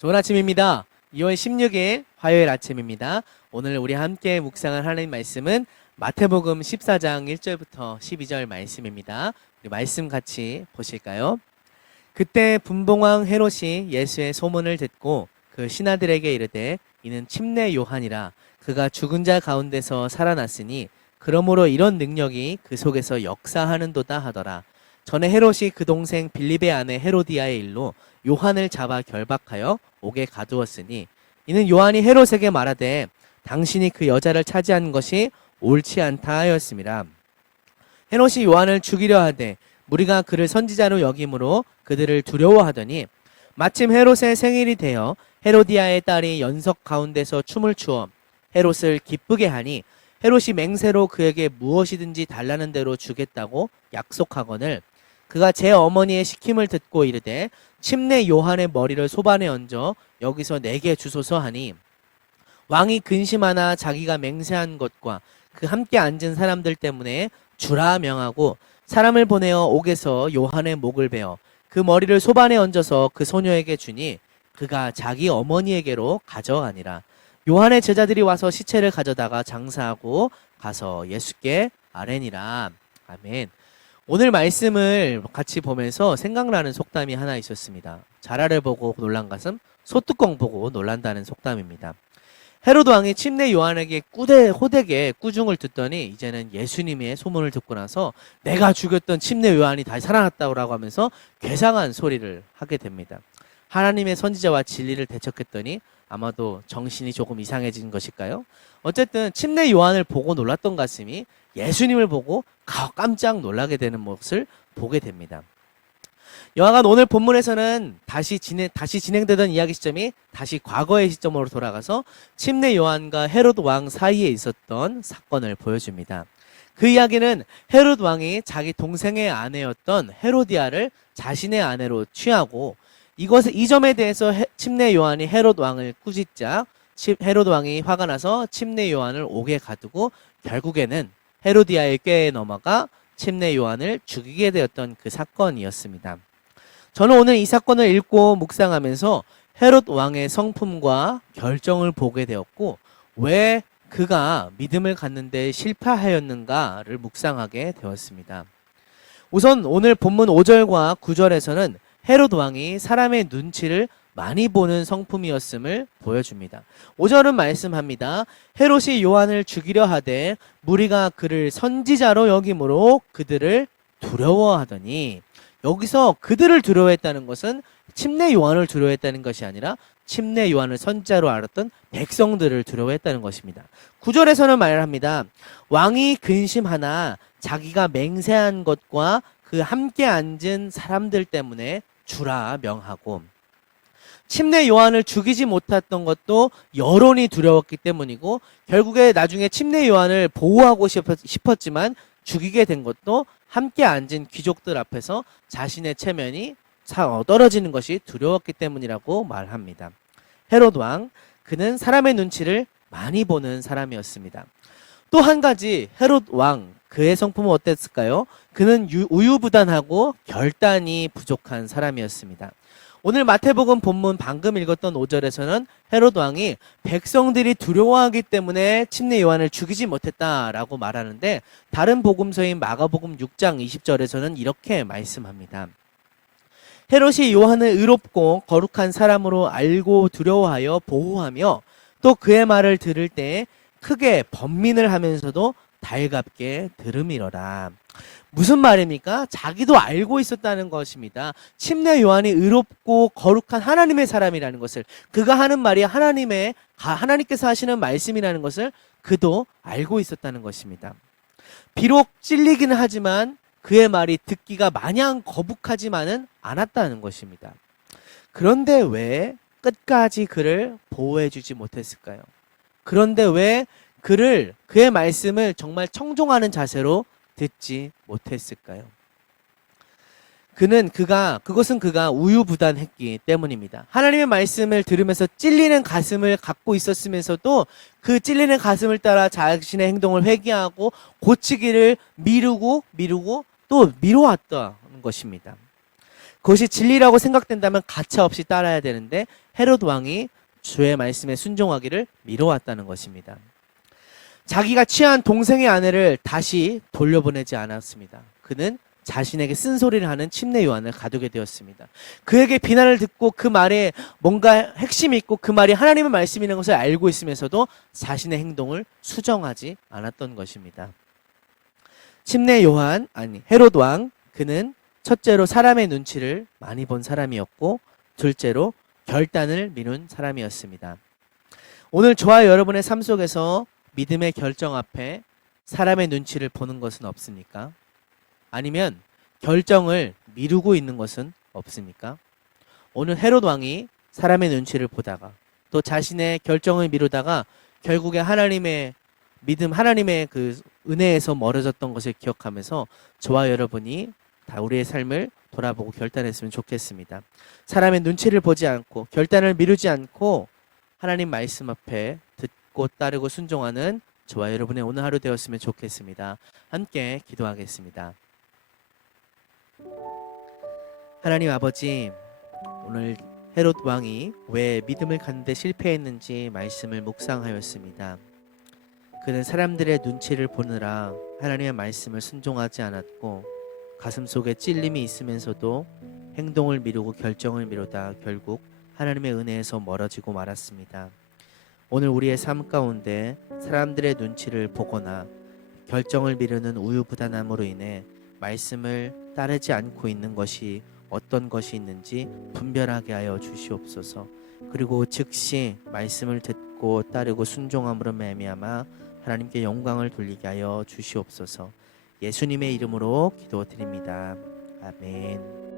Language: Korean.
좋은 아침입니다. 2월 16일 화요일 아침입니다. 오늘 우리 함께 묵상할 하나님 말씀은 마태복음 14장 1절부터 12절 말씀입니다. 우리 말씀 같이 보실까요? 그때 분봉왕 헤롯이 예수의 소문을 듣고 그 신하들에게 이르되 이는 침례 요한이라 그가 죽은 자 가운데서 살아났으니 그러므로 이런 능력이 그 속에서 역사하는도다 하더라. 전에 헤롯이 그 동생 빌립의 아내 헤로디아의 일로 요한을 잡아 결박하여 옥에 가두었으니 이는 요한이 헤롯에게 말하되 당신이 그 여자를 차지한 것이 옳지 않다 하였습니다. 헤롯이 요한을 죽이려 하되 무리가 그를 선지자로 여김으로 그들을 두려워하더니 마침 헤롯의 생일이 되어 헤로디아의 딸이 연석 가운데서 춤을 추어 헤롯을 기쁘게 하니 헤롯이 맹세로 그에게 무엇이든지 달라는 대로 주겠다고 약속하거늘 그가 제 어머니의 시킴을 듣고 이르되 침례 요한의 머리를 소반에 얹어 여기서 내게 주소서 하니 왕이 근심하나 자기가 맹세한 것과 그 함께 앉은 사람들 때문에 주라 명하고 사람을 보내어 옥에서 요한의 목을 베어 그 머리를 소반에 얹어서 그 소녀에게 주니 그가 자기 어머니에게로 가져가니라. 요한의 제자들이 와서 시체를 가져다가 장사하고 가서 예수께 아뢰니라. 아멘. 오늘 말씀을 같이 보면서 생각나는 속담이 하나 있었습니다. 자라를 보고 놀란 가슴, 소뚜껑 보고 놀란다는 속담입니다. 헤로드 왕이 침례 요한에게 호되게 꾸중을 듣더니 이제는 예수님의 소문을 듣고 나서 내가 죽였던 침례 요한이 다시 살아났다고 하면서 괴상한 소리를 하게 됩니다. 하나님의 선지자와 진리를 대척했더니 아마도 정신이 조금 이상해진 것일까요? 어쨌든 침례 요한을 보고 놀랐던 가슴이 예수님을 보고 깜짝 놀라게 되는 것을 보게 됩니다. 여하간 오늘 본문에서는 다시 진행되던 이야기 시점이 다시 과거의 시점으로 돌아가서 침례 요한과 헤롯 왕 사이에 있었던 사건을 보여줍니다. 그 이야기는 헤롯 왕이 자기 동생의 아내였던 헤로디아를 자신의 아내로 취하고 이 점에 대해서 침례 요한이 헤롯 왕을 꾸짖자 헤롯 왕이 화가 나서 침례 요한을 옥에 가두고 결국에는 헤로디아의 꾀에 넘어가 침례 요한을 죽이게 되었던 그 사건이었습니다. 저는 오늘 이 사건을 읽고 묵상하면서 헤롯 왕의 성품과 결정을 보게 되었고 왜 그가 믿음을 갖는데 실패하였는가를 묵상하게 되었습니다. 우선 오늘 본문 5절과 9절에서는 헤롯 왕이 사람의 눈치를 많이 보는 성품이었음을 보여줍니다. 5절은 말씀합니다. 헤롯이 요한을 죽이려 하되 무리가 그를 선지자로 여김으로 그들을 두려워하더니 여기서 그들을 두려워했다는 것은 침례 요한을 두려워했다는 것이 아니라 침례 요한을 선지자로 알았던 백성들을 두려워했다는 것입니다. 9절에서는 말합니다. 왕이 근심하나 자기가 맹세한 것과 그 함께 앉은 사람들 때문에 주라 명하고 침례 요한을 죽이지 못했던 것도 여론이 두려웠기 때문이고 결국에 나중에 침례 요한을 보호하고 싶었지만 죽이게 된 것도 함께 앉은 귀족들 앞에서 자신의 체면이 떨어지는 것이 두려웠기 때문이라고 말합니다. 헤롯 왕, 그는 사람의 눈치를 많이 보는 사람이었습니다. 또 한 가지 헤롯 왕, 그의 성품은 어땠을까요? 그는 우유부단하고 결단이 부족한 사람이었습니다. 오늘 마태복음 본문 방금 읽었던 5절에서는 헤롯 왕이 백성들이 두려워하기 때문에 침례 요한을 죽이지 못했다라고 말하는데 다른 복음서인 마가복음 6장 20절에서는 이렇게 말씀합니다. 헤롯이 요한을 의롭고 거룩한 사람으로 알고 두려워하여 보호하며 또 그의 말을 들을 때 크게 번민을 하면서도 달갑게 들음이러라. 무슨 말입니까? 자기도 알고 있었다는 것입니다. 침례 요한이 의롭고 거룩한 하나님의 사람이라는 것을, 그가 하는 말이 하나님께서 하시는 말씀이라는 것을 그도 알고 있었다는 것입니다. 비록 찔리기는 하지만 그의 말이 듣기가 마냥 거북하지만은 않았다는 것입니다. 그런데 왜 끝까지 그를 보호해주지 못했을까요? 그런데 왜 그의 말씀을 정말 청종하는 자세로 듣지 못했을까요? 그것은 그가 우유부단했기 때문입니다. 하나님의 말씀을 들으면서 찔리는 가슴을 갖고 있었으면서도 그 찔리는 가슴을 따라 자신의 행동을 회개하고 고치기를 미루고 또 미뤄왔던 것입니다. 그것이 진리라고 생각된다면 가차없이 따라야 되는데 헤롯 왕이 주의 말씀에 순종하기를 미뤄왔다는 것입니다. 자기가 취한 동생의 아내를 다시 돌려보내지 않았습니다. 그는 자신에게 쓴소리를 하는 침례 요한을 가두게 되었습니다. 그에게 비난을 듣고 그 말에 뭔가 핵심이 있고 그 말이 하나님의 말씀이라는 것을 알고 있으면서도 자신의 행동을 수정하지 않았던 것입니다. 침례 요한, 헤롯 왕, 그는 첫째로 사람의 눈치를 많이 본 사람이었고 둘째로 결단을 미룬 사람이었습니다. 오늘 저와 여러분의 삶 속에서 믿음의 결정 앞에 사람의 눈치를 보는 것은 없습니까? 아니면 결정을 미루고 있는 것은 없습니까? 오늘 헤롯 왕이 사람의 눈치를 보다가 또 자신의 결정을 미루다가 결국에 하나님의 믿음, 하나님의 그 은혜에서 멀어졌던 것을 기억하면서 저와 여러분이 다 우리의 삶을 돌아보고 결단했으면 좋겠습니다. 사람의 눈치를 보지 않고 결단을 미루지 않고 하나님 말씀 앞에 듣고 따르고 순종하는 저와 여러분의 오늘 하루 되었으면 좋겠습니다. 함께 기도하겠습니다. 하나님 아버지, 오늘 헤롯 왕이 왜 믿음을 갖는데 실패했는지 말씀을 묵상하였습니다. 그는 사람들의 눈치를 보느라 하나님의 말씀을 순종하지 않았고 가슴속에 찔림이 있으면서도 행동을 미루고 결정을 미루다 결국 하나님의 은혜에서 멀어지고 말았습니다. 오늘 우리의 삶 가운데 사람들의 눈치를 보거나 결정을 미루는 우유부단함으로 인해 말씀을 따르지 않고 있는 것이 어떤 것이 있는지 분별하게 하여 주시옵소서. 그리고 즉시 말씀을 듣고 따르고 순종함으로 말미암아 하나님께 영광을 돌리게 하여 주시옵소서. 예수님의 이름으로 기도드립니다. 아멘.